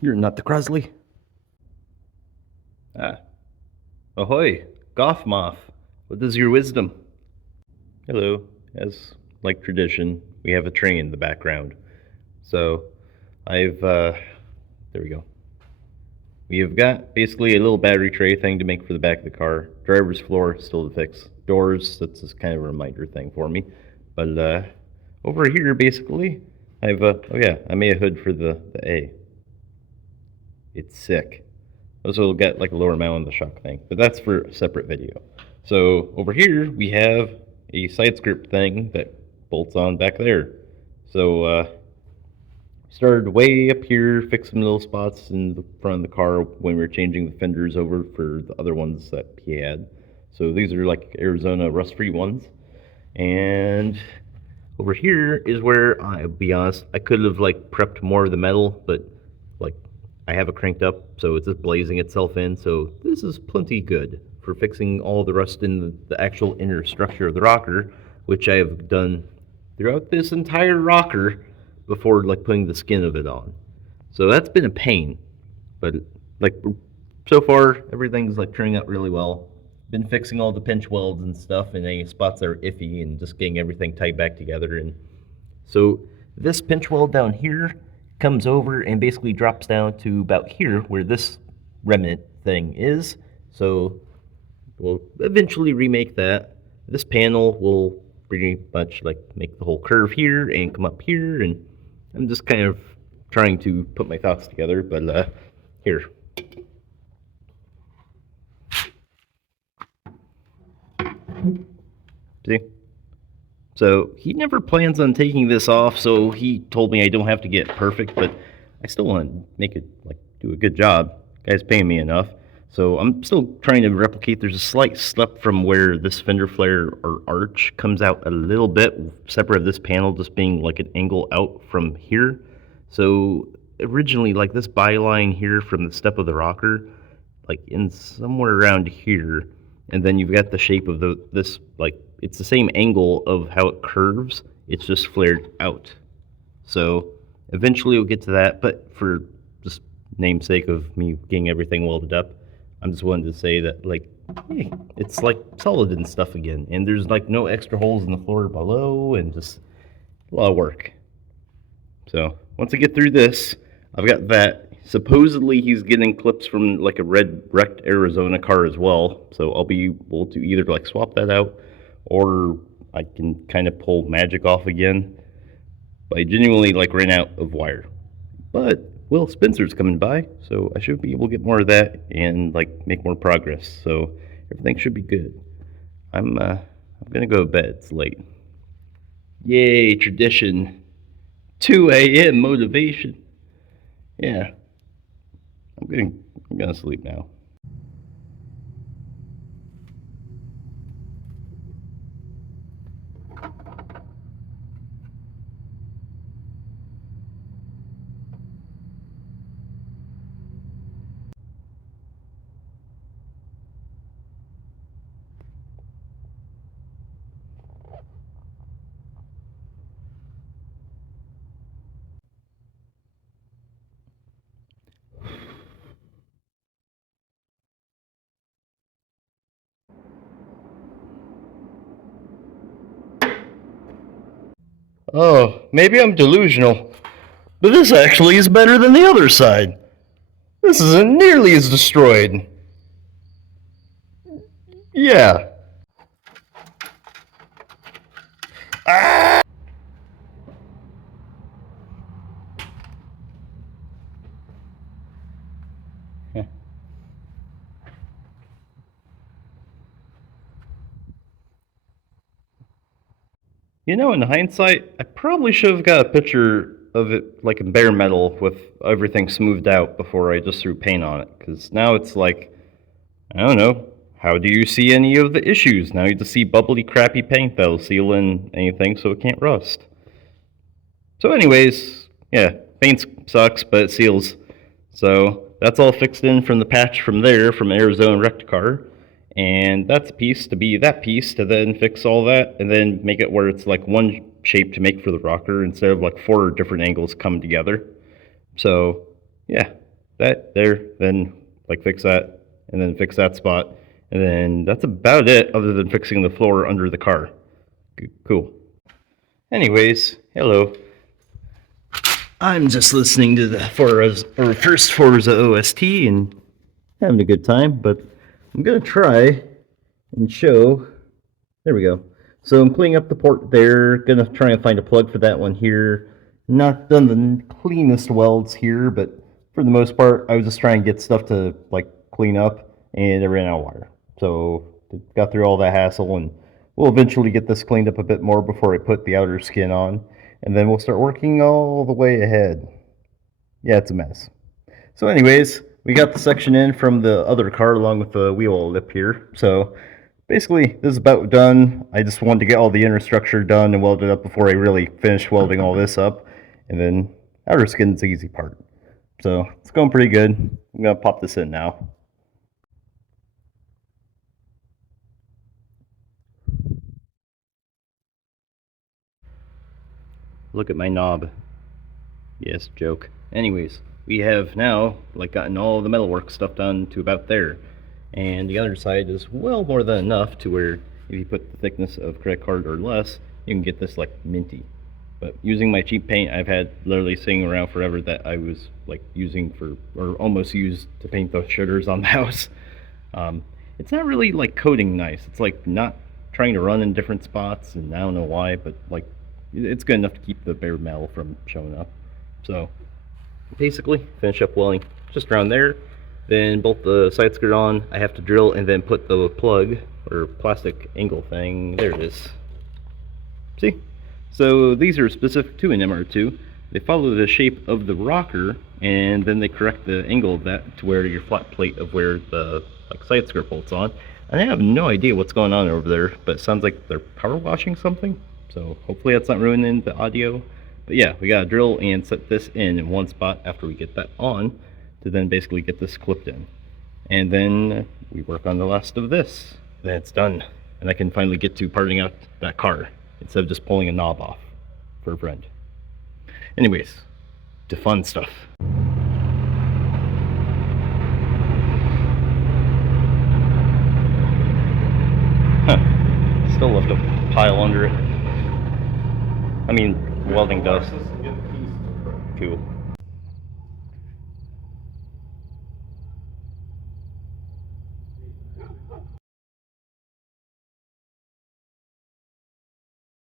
You're not the Crosley? Ah. Ahoy, Gothmoth. What is your wisdom? Hello. As like tradition, we have a train in the background. So, there we go. We have got basically a little battery tray thing to make for the back of the car. Driver's floor, still to fix. Doors, that's just kind of a reminder thing for me. But, over here, basically, oh yeah, I made a hood for the A. It's sick. Also, will get like a lower mount on the shock thing, but that's for a separate video. So over here we have a side script thing that bolts on back there. So started way up here, fixed some little spots in the front of the car when we were changing the fenders over for the other ones that he had. So these are like Arizona rust-free ones. And over here is where I'll be honest, I could have like prepped more of the metal, but like I have it cranked up, so it's just blazing itself in. So this is plenty good for fixing all the rust in the actual inner structure of the rocker, which I have done throughout this entire rocker before like putting the skin of it on. So that's been a pain, but like so far everything's like turning out really well. Been fixing all the pinch welds and stuff in any spots that are iffy and just getting everything tied back together. And so this pinch weld down here comes over and basically drops down to about here where this remnant thing is. So we'll eventually remake that. This panel will pretty much like make the whole curve here and come up here, and I'm just kind of trying to put my thoughts together, but here. See? So he never plans on taking this off, so he told me I don't have to get perfect, but I still want to make it like do a good job. Guy's paying me enough. So I'm still trying to replicate. There's a slight slip from where this fender flare or arch comes out a little bit, separate of this panel just being like an angle out from here. So originally, like this byline here from the step of the rocker, like in somewhere around here, and then you've got the shape of this like it's the same angle of how it curves. It's just flared out. So eventually we'll get to that, but for just namesake of me getting everything welded up, I'm just wanting to say that like, hey, it's like solid and stuff again, and there's like no extra holes in the floor below, and just a lot of work. So once I get through this, I've got that. Supposedly he's getting clips from like a red wrecked Arizona car as well. So I'll be able to either like swap that out, or I can kind of pull magic off again. But I genuinely like ran out of wire. But Will Spencer's coming by, so I should be able to get more of that and like make more progress. So everything should be good. I'm gonna go to bed. It's late. Yay, tradition. 2 a.m. motivation. Yeah, I'm gonna sleep now. Oh, maybe I'm delusional, but this actually is better than the other side. This isn't nearly as destroyed. Yeah. You know, in hindsight, I probably should have got a picture of it like in bare metal with everything smoothed out before I just threw paint on it. Because now it's like, I don't know. How do you see any of the issues? Now you just see bubbly, crappy paint that'll seal in anything so it can't rust. So, anyways, yeah, paint sucks, but it seals. So that's all fixed in from the patch from there from Arizona Recticar. And that's a piece to be that piece to then fix all that and then make it where it's like one shape to make for the rocker instead of like four different angles come together. So, yeah, that there, then like fix that, and then fix that spot, and then that's about it other than fixing the floor under the car. Cool. Anyways, hello. I'm just listening to the first Forza OST and having a good time, but I'm gonna try and show. There we go. So I'm cleaning up the port there. Gonna try and find a plug for that one here. Not done the cleanest welds here, but for the most part, I was just trying to get stuff to like clean up, and I ran out of wire. So got through all that hassle, and we'll eventually get this cleaned up a bit more before I put the outer skin on, and then we'll start working all the way ahead. Yeah, it's a mess. So anyways, we got the section in from the other car along with the wheel lip here. So basically, this is about done. I just wanted to get all the inner structure done and welded up before I really finish welding all this up. And then outer skin's the easy part. So it's going pretty good. I'm going to pop this in now. Look at my knob. Yes, joke. Anyways, we have now like gotten all the metalwork stuff done to about there. And the other side is well more than enough to where if you put the thickness of credit card or less, you can get this like minty. But using my cheap paint I've had literally sitting around forever that I was like using for, or almost used to paint those shutters on the house. It's not really like coating nice. It's like not trying to run in different spots, and I don't know why, but like it's good enough to keep the bare metal from showing up. So basically finish up welding just around there, then bolt the side skirt on. I have to drill and then put the plug or plastic angle thing, there it is. See, so these are specific to an MR2. They follow the shape of the rocker, and then they correct the angle of that to where your flat plate of where the like side skirt bolts on. And I have no idea what's going on over there, but it sounds like they're power washing something, so hopefully that's not ruining the audio. But yeah, we gotta drill and set this in one spot after we get that on to then basically get this clipped in. And then we work on the last of this. Then it's done, and I can finally get to parting out that car instead of just pulling a knob off for a friend. Anyways, to fun stuff. Huh. Still left a pile under it. I mean, welding dust. Cool.